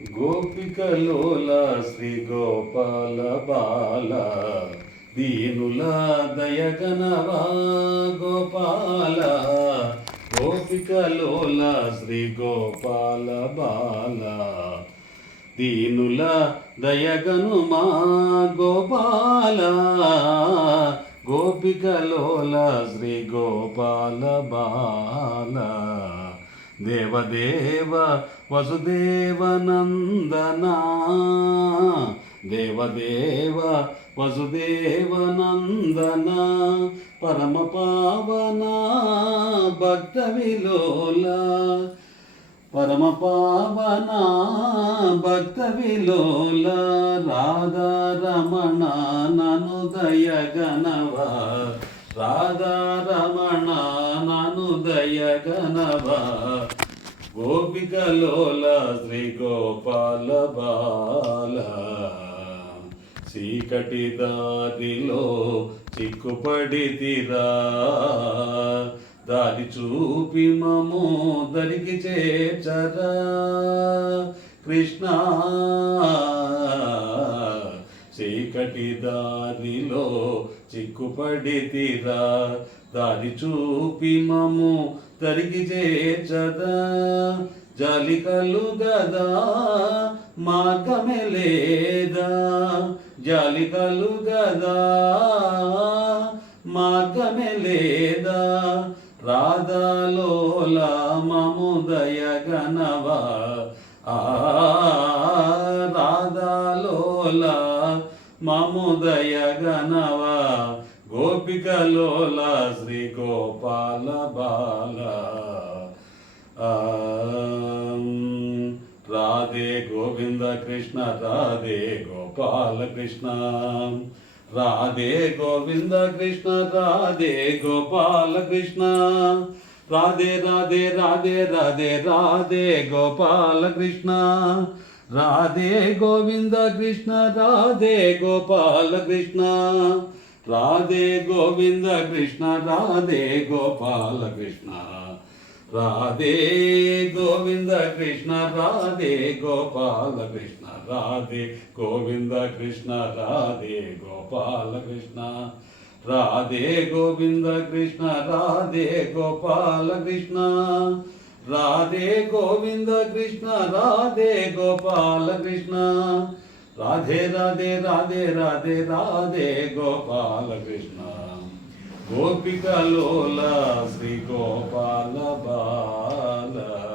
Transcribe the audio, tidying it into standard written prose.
గోపికలోల శ్రీ గోపాల బాల దీనుల దయగనవా గోపాల. గోపికలోల శ్రీ గోపాల బాల దీనుల దయగనుమా గోపాల. గోపికలోల శ్రీ గోపాల బాల దేవదేవ వసుదేవనందనా. దేవదేవ వసుదేవనందనా పరమ పావన భక్త విలోల. పరమ పావన భక్త విలోల రాధారమణ నను దయగనవా. రాధారమణ నను దయగనవా. గోపికలోల శ్రీ గోపాల బాల చీకటి దారిలో చిక్కుపడితిరా. దారి చూపి మము దరికి చేర్చరా కృష్ణ. చీకటి దారిలో చిక్కుపడితిరా. దారి చూపి మము దరికి చేర్చదా. జాలి కలుగదా మార్గమే లేదా. జాలి కలుగదా మార్గమే లేదా. రాధాలోల మము దయగనవా. రాధాలోల మము దయగనవా. గోపికలోల శ్రీ గోపాల బాల. రాధే గోవింద కృష్ణ రాధే గోపాల కృష్ణ. రాధే గోవింద కృష్ణ రాధే గోపాల కృష్ణ. రాధే రాధే రాధే రాధే రాధే గోపాల కృష్ణ. రాధే గోవింద కృష్ణ రాధే గోపాల కృష్ణ. రాధే గోవింద కృష్ణ రాధే గోపాల కృష్ణ. రాధే గోవింద కృష్ణ రాధే గోపాల కృష్ణ. రాధే గోవింద కృష్ణ రాధే గోపాల కృష్ణ. రాధే గోవింద కృష్ణ రాధే గోపాల కృష్ణ. రాధే గోవింద కృష్ణ రాధే గోపాల కృష్ణ. రాధే రాధే రాధే రాధే రాధే గోపాల కృష్ణ. గోపికలోల శ్రీ గోపాల బాల.